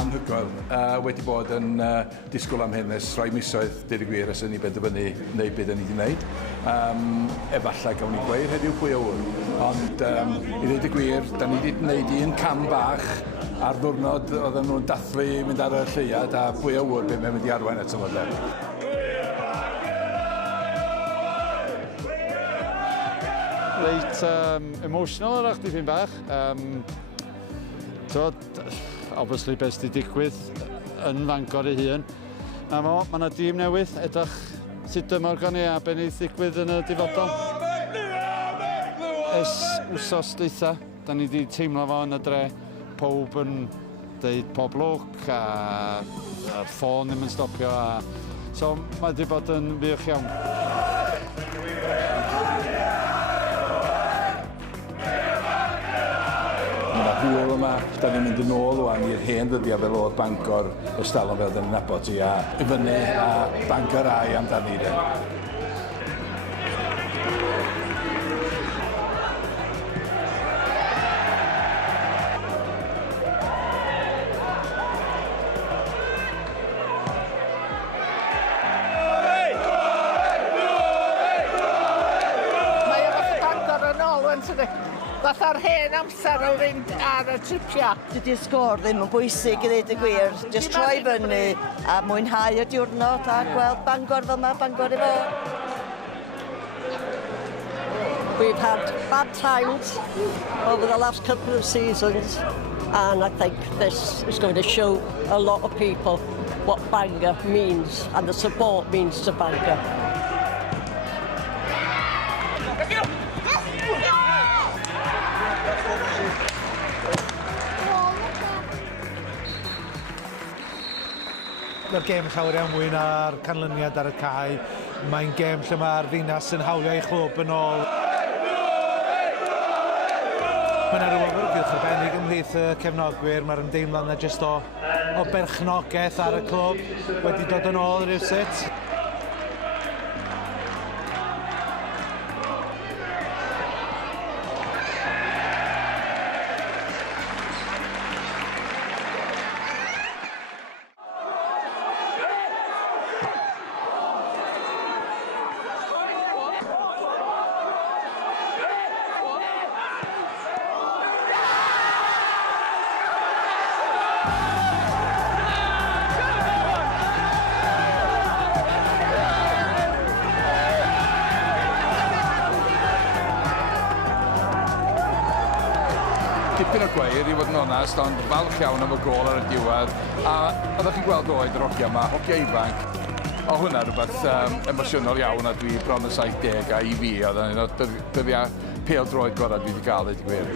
anhygoel. Wedi bod yn disgwyl am hyn ers rhai misoedd, dweud y gwir, ys ni benderfynu neu beth ni wedi gwneud. Efallai gawn ni gweud heddiw pwy o wr. Ond i ddweud y gwir, da ni wedi gwneud un cam bach ar ddwrnod oedden nhw'n dathlu mynd ar y lleiad a pwy o wr beth mae'n mynd i arwain at ymwydder. Reit emotional ar eich dipyn bach. Obviously beth sydd wedi digwydd yn Fangor ei hun. Mae yna dîm newydd, edrych sut dymor gan ei a beth wneud ddigwydd yn y dyfodol. Ers wsos dwytha, da ni wedi teimlo fo yn y dre. Pob yn dweud pob lwc a'r ffôn ddim yn stopio. So mae wedi bod yn wych iawn. Mae'r hwyl yma, da ni'n mynd yn ôl wan i'r hen ddyddiau fel oedd Bangor, y stalon fel da ni'n nabod i, a i fyny a Bangor ai amdani de. Mae efo Bangor yn ôl wan sydd fath ar hen amser o fynd ar y tripiau. Dydy'r sgôr ddim yn bwysig i ddweud y gwir. Just troi fyny a mwynhau y diwrnod a gweld Bangor fel mae Bangor i fod. We've had bad times over the last couple of seasons and I think this is going to show a lot of people what Bangor means and the support means to Bangor. Mae'r gêm llawer iawn mwy na'r canlyniad ar y cae. Mae'n gêm lle mae'r ddinas yn hawlio ei chlwb yn ôl. Mae'n rhyw awyrgylch arbennig ymhlith y cefnogwyr. Mae'r ymdeimlad yna jyst o berchnogaeth ar y clwb wedi dod yn ôl rywsut. Dipyn o gweir i fod yn onast, ond falch iawn am y gol ar y diwedd. A oeddech chi'n gweld oed yr hogia yma, hogia ifanc. O hwnna rhywbeth emosiynol iawn a dwi bron y 70 a i fi. Oedd yn un o dyddiau pêl-droed gorau dwi wedi gael, dweud y gwir.